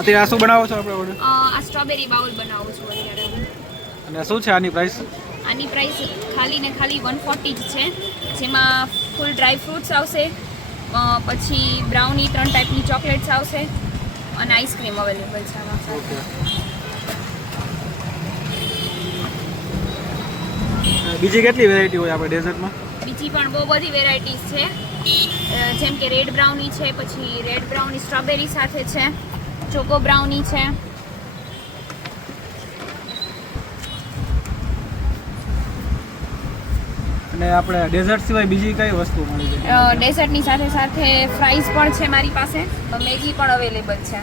અત્યારે આ શું બનાવો છો આપણે ઓર્ડર? આ સ્ટ્રોબેરી બાઉલ બનાવું છું અત્યારે. અને શું છે આની પ્રાઇસ? આની પ્રાઇસ ખાલી ને ખાલી 140 જ છે, જેમાં ફૂલ ડ્રાય ફ્રૂટ્સ આવશે, પછી બ્રાઉની 3 ટાઈપની ચોકલેટ્સ આવશે અને આઈસ્ક્રીમ અવેલેબલ છે આમાં. બીજી કેટલી વેરાયટી હોય આપણે ડેઝર્ટમાં? બીજી પણ બહુ બધી વેરાયટીઝ છે, જેમ કે રેડ બ્રાઉની છે, પછી રેડ બ્રાઉની સ્ટ્રોબેરી સાથે છે, ચોકો બ્રાઉની છે. અને આપણે ડેઝર્ટ સિવાય બીજી કઈ વસ્તુ મળી જાય? ડેઝર્ટની સાથે સાથે ફ્રાઈઝ પણ છે મારી પાસે, મેગી પણ અવેલેબલ છે.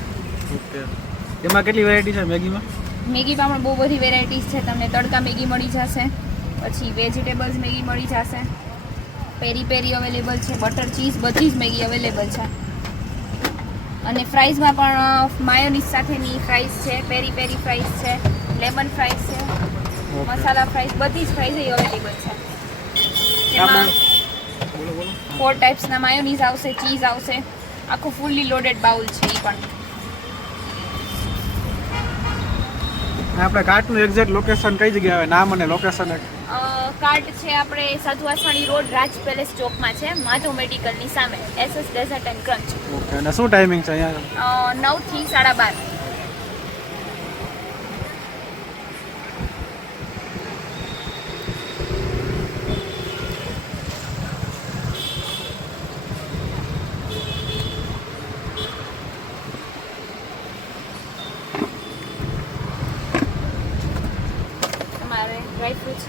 ઓકે, એમાં કેટલી વેરાયટી છે મેગીમાં? મેગીમાં પણ બહુ બધી વેરાયટીઝ છે. તમને તડકા મેગી મળી જશે, પછી વેજીટેબલ્સ મેગી મળી જશે, પેરી પેરી અવેલેબલ છે, બટર ચીઝ બધી જ મેગી અવેલેબલ છે. અને ફ્રાઈઝમાં પણ માયોનીઝ સાથેની ફ્રાઈઝ છે, પેરી પેરી ફ્રાઈઝ છે, લેમન ફ્રાઈઝ છે, મસાલા ફ્રાઈઝ, બધી જ ફ્રાઈઝ અવેલેબલ છે. એમાં 4 ટાઈપ્સના માયોનીઝ આવશે, ચીઝ આવશે, આખું ફૂલ્લી લોડેડ બાઉલ છે એ પણ. આપણે કાર્ટનું એક્ઝેક્ટ લોકેશન કઈ જગ્યાએ આવે, નામ અને લોકેશન? કાર્ટ છે આપણે સાધુ વાસવાણી રોડ, રાજ પેલેસ ચોકમાં છે, માધવ મેડિકલની સામે, SS dessert and crunch. Okay, અને શું ટાઈમિંગ છે અહીંયા? 9 થી 12:30. તમારે ડ્રાય ફ્રૂટ્સ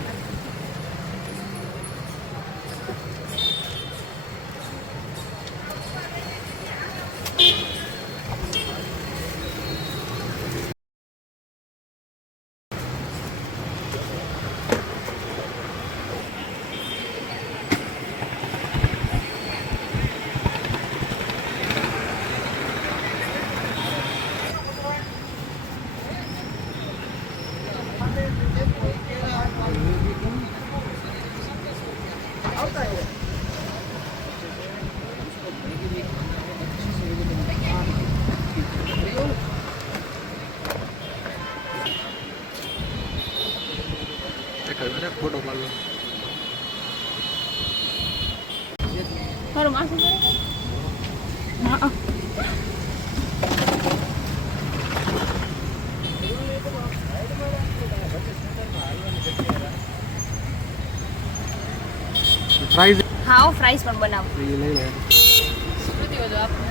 ફોટો પાડો. મારું માથું કરે? હા. પ્રાઇસ? હા, ફ્રાઈઝ પણ બનાવું. લઈ લે. સ્મૃતિ વધુ આપણે